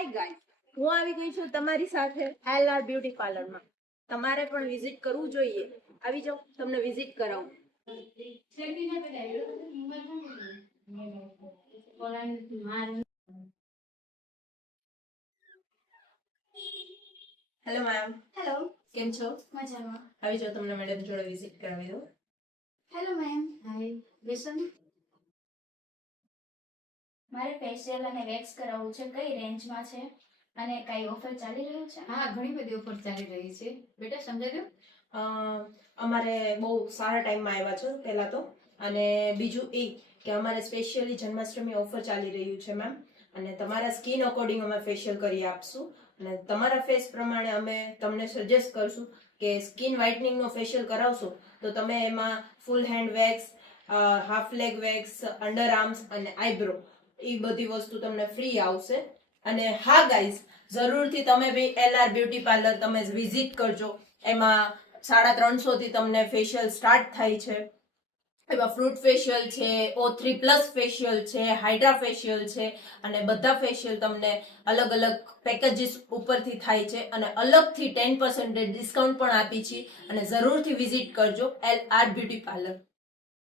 Hi guys, હું આવી ગઈ છું તમારી સાથે LR બ્યુટી પાર્લરમાં. તમારે પણ વિઝિટ કરવું જોઈએ. આવી જાઓ, તમને વિઝિટ કરાવું. Hello ma'am. હેલો, કેમ છો? મજામાં. આવી જાઓ, તમને મેડમ જોડે વિઝિટ કરાવી દઉં. Hello ma'am. હાય. બેસન. મારે ફેશિયલ અને વેક્સ કરાવવું છે. કઈ રેન્જમાં છે અને કઈ ઓફર ચાલી રહ્યું છે? હા, ઘણી બધી ઓફર ચાલી રહી છે. બેટા સમજાવી દો. અમારે બહુ સારા ટાઈમમાં આવ્યા છો પહેલા તો, અને બીજું એ કે અમારે સ્પેશિયલી જન્માષ્ટમી ઓફર ચાલી રહ્યું છે મેમ. અને તમારા સ્કિન અકોર્ડિંગ અમે ફેશિયલ કરી આપશું, અને તમારા ફેસ પ્રમાણે અમે તમને સજેસ્ટ કરશું કે સ્કિન વ્હાઇટનિંગનો ફેશિયલ કરાવશો તો તમે એમાં full hand wax, half leg wax, underarms અને આઈબ્રો, એ બધી વસ્તુ તમને ફ્રી આવશે. અને હા ગાઈઝ, જરૂરથી તમે બી LR બ્યુટી પાર્લર તમે વિઝિટ કરજો. એમાં 350 થી તમને ફેશિયલ સ્ટાર્ટ થાય છે. એમાં ફ્રૂટ ફેશિયલ છે, O3+ ફેશિયલ છે, હાઇડ્રા ફેશિયલ છે, અને બધા ફેશિયલ તમને અલગ અલગ પેકેજીસ ઉપરથી થાય છે, અને અલગથી 10% ડિસ્કાઉન્ટ પણ આપી છે. અને જરૂરથી વિઝિટ કરજો LR બ્યુટી પાર્લર.